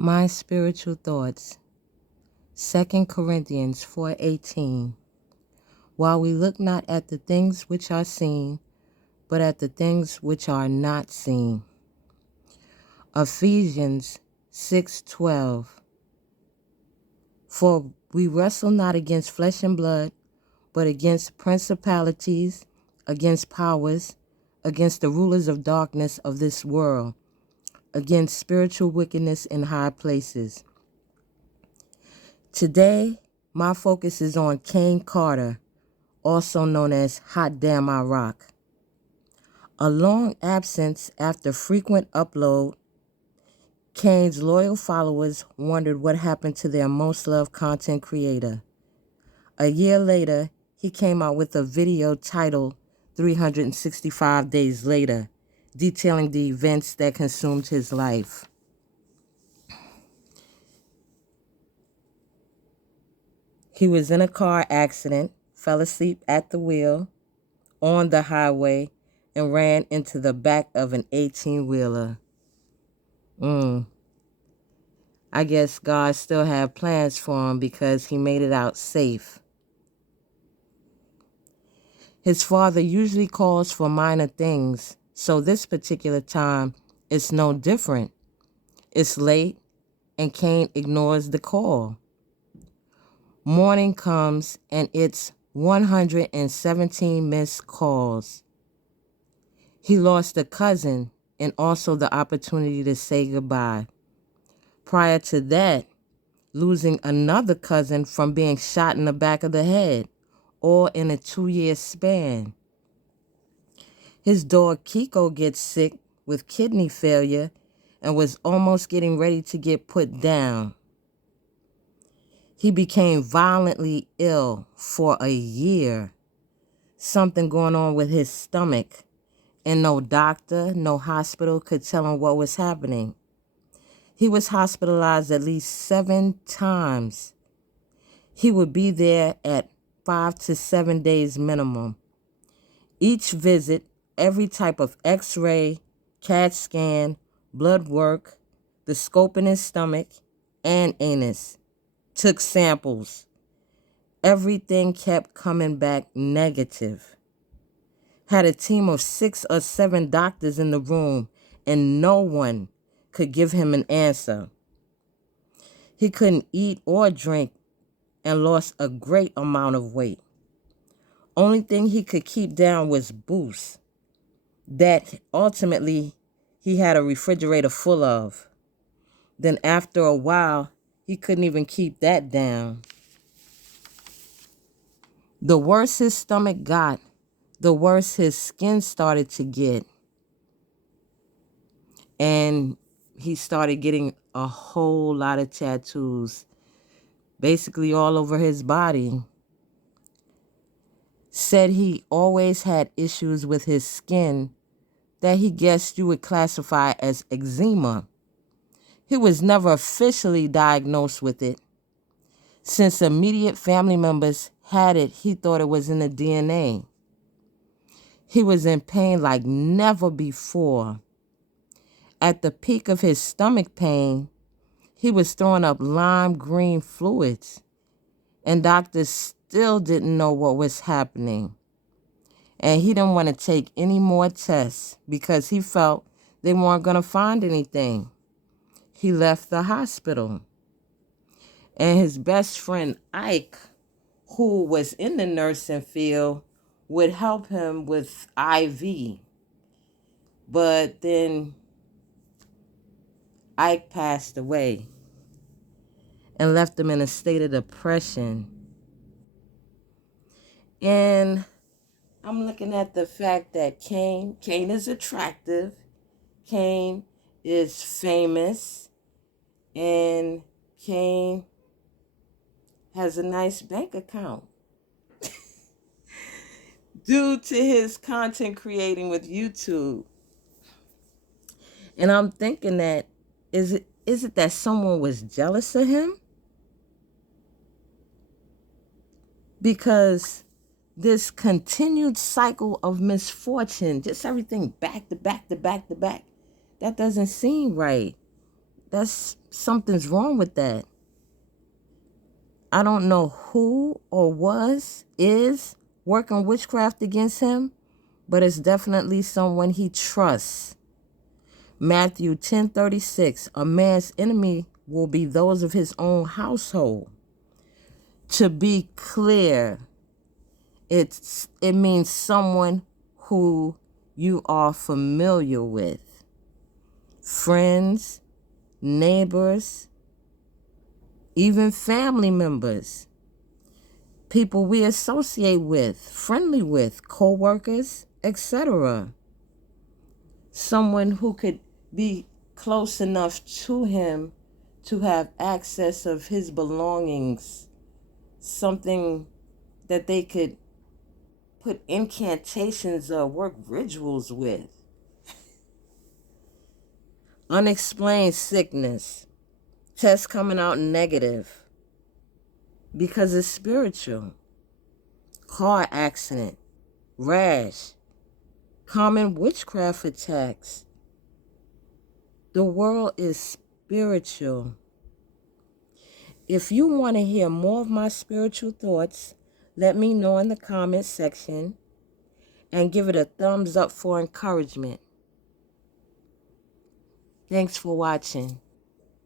My spiritual thoughts. 2 Corinthians 4:18. While we look not at the things which are seen, but at the things which are not seen. Ephesians 6:12. For we wrestle not against flesh and blood, but against principalities, against powers, against the rulers of darkness of this world, against spiritual wickedness in high places. Today, my focus is on Cain Carter, also known as HOTDAMNiROCK. A long absence after frequent upload, Cain's loyal followers wondered what happened to their most loved content creator. A year later, he came out with a video titled 365 Days Later, detailing the events that consumed his life. He was in a car accident, fell asleep at the wheel, on the highway, and ran into the back of an 18-wheeler. I guess God still had plans for him because he made it out safe. His father usually calls for minor things, so this particular time it's no different. It's late, and Cain ignores the call. Morning comes, and it's 117 missed calls. He lost a cousin and also the opportunity to say goodbye. Prior to that, losing another cousin from being shot in the back of the head, all in a 2-year span. His dog Kiko gets sick with kidney failure and was almost getting ready to get put down. He became violently ill for a year. Something going on with his stomach, and no doctor, no hospital could tell him what was happening. He was hospitalized at least 7 times. He would be there at 5 to 7 days minimum. Each visit, every type of x-ray, CAT scan, blood work, the scope in his stomach, and anus, took samples. Everything kept coming back negative. Had a team of 6 or 7 doctors in the room, and no one could give him an answer. He couldn't eat or drink and lost a great amount of weight. Only thing he could keep down was booze that ultimately he had a refrigerator full of. Then after a while, he couldn't even keep that down. The worse his stomach got, the worse his skin started to get. And he started getting a whole lot of tattoos, basically all over his body. Said he always had issues with his skin that he guessed you would classify as eczema. He was never officially diagnosed with it. Since immediate family members had it, he thought it was in the DNA. He was in pain like never before. At the peak of his stomach pain, he was throwing up lime green fluids, and doctors still didn't know what was happening. And he didn't want to take any more tests because he felt they weren't going to find anything. He left the hospital. And his best friend, Ike, who was in the nursing field, would help him with IV. But then Ike passed away and left him in a state of depression. And I'm looking at the fact that Cain is attractive. Cain is famous. And Cain has a nice bank account. Due to his content creating with YouTube. And I'm thinking that, is it that someone was jealous of him? Because this continued cycle of misfortune, just everything back to back to back to back, that doesn't seem right. something's wrong with that. I don't know who or is working witchcraft against him, but it's definitely someone he trusts. Matthew 10:36, a man's enemy will be those of his own household. To be clear, it means someone who you are familiar with. Friends, neighbors, even family members. People we associate with, friendly with, co-workers, etc. Someone who could be close enough to him to have access of his belongings. Something that they could put incantations or work rituals with. Unexplained sickness. Test coming out negative because it's spiritual. Car accident. Rash. Common witchcraft attacks. The world is spiritual. If you want to hear more of my spiritual thoughts, let me know in the comments section and give it a thumbs up for encouragement. Thanks for watching.